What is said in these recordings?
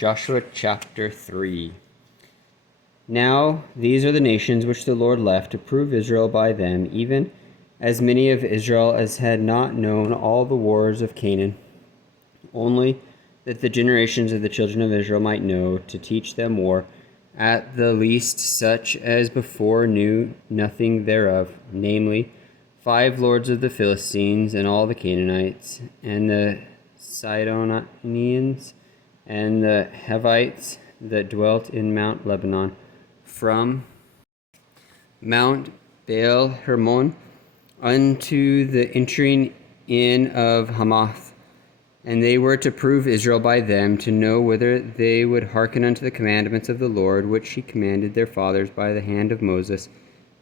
Joshua chapter 3. Now these are the nations which the Lord left to prove Israel by them, even as many of Israel as had not known all the wars of Canaan, only that the generations of the children of Israel might know, to teach them war, at the least such as before knew nothing thereof, namely, 5 lords of the Philistines, and all the Canaanites, and the Sidonians, and the Hivites that dwelt in Mount Lebanon, from Mount Baal Hermon unto the entering in of Hamath. And they were to prove Israel by them, to know whether they would hearken unto the commandments of the Lord, which he commanded their fathers by the hand of Moses.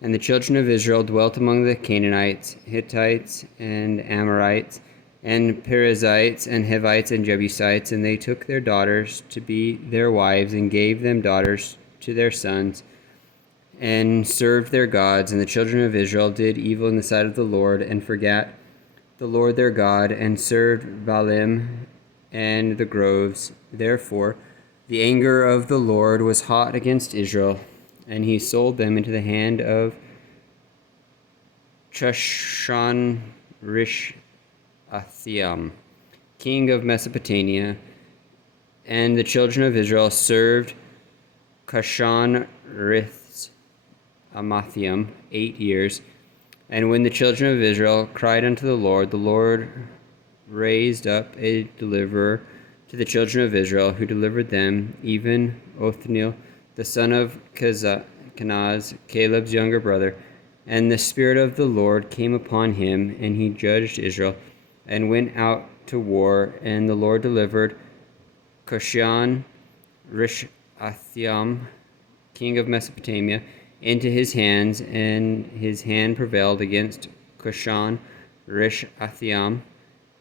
And the children of Israel dwelt among the Canaanites, Hittites, and Amorites, and Perizzites, and Hivites, and Jebusites, and they took their daughters to be their wives, and gave them daughters to their sons, and served their gods. And the children of Israel did evil in the sight of the Lord, and forgat the Lord their God, and served Baalim and the groves. Therefore the anger of the Lord was hot against Israel, and he sold them into the hand of Chushan-Rishathaim, king of Mesopotamia. And the children of Israel served Chushan-Rishathaim 8 years. And when the children of Israel cried unto the Lord raised up a deliverer to the children of Israel, who delivered them, even Othniel, the son of Kenaz, Caleb's younger brother. And the Spirit of the Lord came upon him, and he judged Israel, and went out to war. And the Lord delivered Cushan-Rishathaim, king of Mesopotamia, into his hands, and his hand prevailed against Cushan-Rishathaim,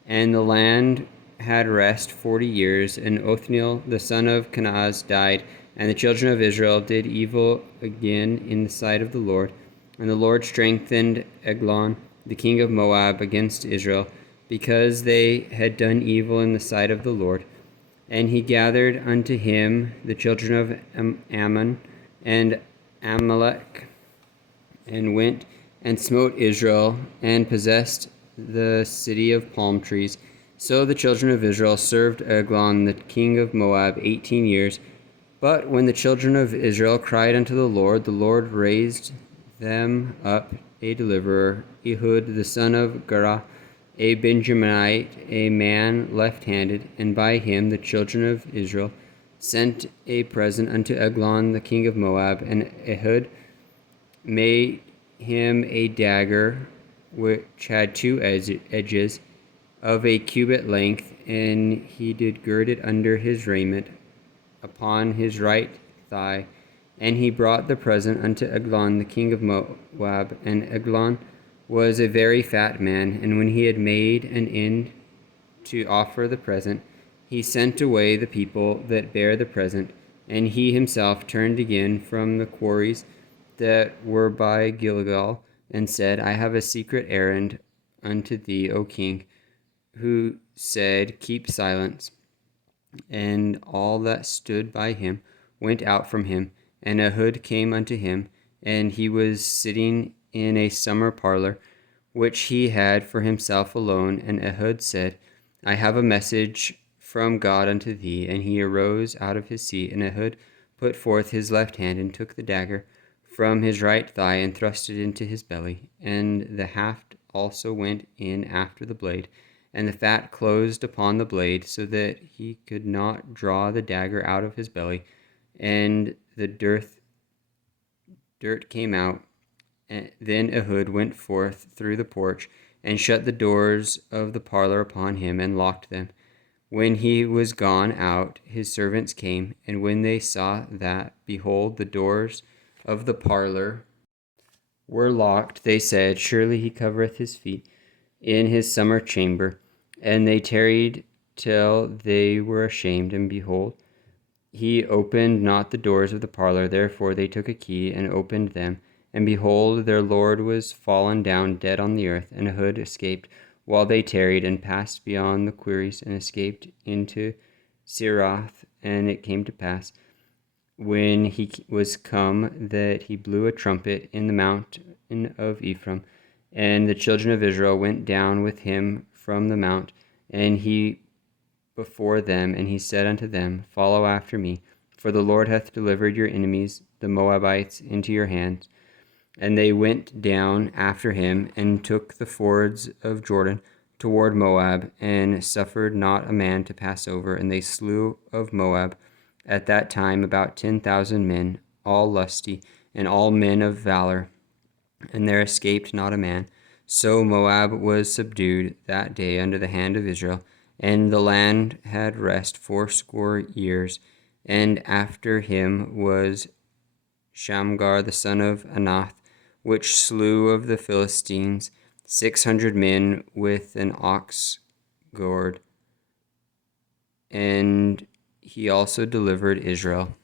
and the land had rest 40 years. And Othniel the son of Kenaz died, and the children of Israel did evil again in the sight of the Lord. And the Lord strengthened Eglon the king of Moab against Israel, because they had done evil in the sight of the Lord. And he gathered unto him the children of Ammon and Amalek, and went and smote Israel, and possessed the city of palm trees. So the children of Israel served Eglon the king of Moab 18 years. But when the children of Israel cried unto the Lord raised them up a deliverer, Ehud the son of Gera, a Benjaminite, a man left-handed. And by him the children of Israel sent a present unto Eglon the king of Moab. And Ehud made him a dagger which had 2 edges of a cubit length, and he did gird it under his raiment upon his right thigh. And he brought the present unto Eglon the king of Moab. And Eglon was a very fat man, and when he had made an end to offer the present, he sent away the people that bare the present, and he himself turned again from the quarries that were by Gilgal, and said, I have a secret errand unto thee, O king. Who said, Keep silence. And all that stood by him went out from him. And Ehud came unto him, and he was sitting in a summer parlor, which he had for himself alone. And Ehud said, I have a message from God unto thee. And he arose out of his seat, and Ehud put forth his left hand, and took the dagger from his right thigh, and thrust it into his belly. And the haft also went in after the blade, and the fat closed upon the blade, so that he could not draw the dagger out of his belly. And the dirt came out. And then Ehud went forth through the porch, and shut the doors of the parlor upon him, and locked them. When he was gone out, his servants came, and when they saw that, behold, the doors of the parlor were locked, they said, Surely he covereth his feet in his summer chamber. And they tarried till they were ashamed, and behold, he opened not the doors of the parlor. Therefore they took a key, and opened them. And behold, their lord was fallen down dead on the earth. And Ehud escaped while they tarried, and passed beyond the quarries, and escaped into Sirath. And it came to pass, when he was come, that he blew a trumpet in the mountain of Ephraim, and the children of Israel went down with him from the mount, and he before them, and he said unto them, Follow after me, for the Lord hath delivered your enemies, the Moabites, into your hands. And they went down after him, and took the fords of Jordan toward Moab, and suffered not a man to pass over. And they slew of Moab at that time about 10,000 men, all lusty, and all men of valor, and there escaped not a man. So Moab was subdued that day under the hand of Israel, and the land had rest 80 years. And after him was Shamgar the son of Anath, which slew of the Philistines 600 men with an ox goad, and he also delivered Israel.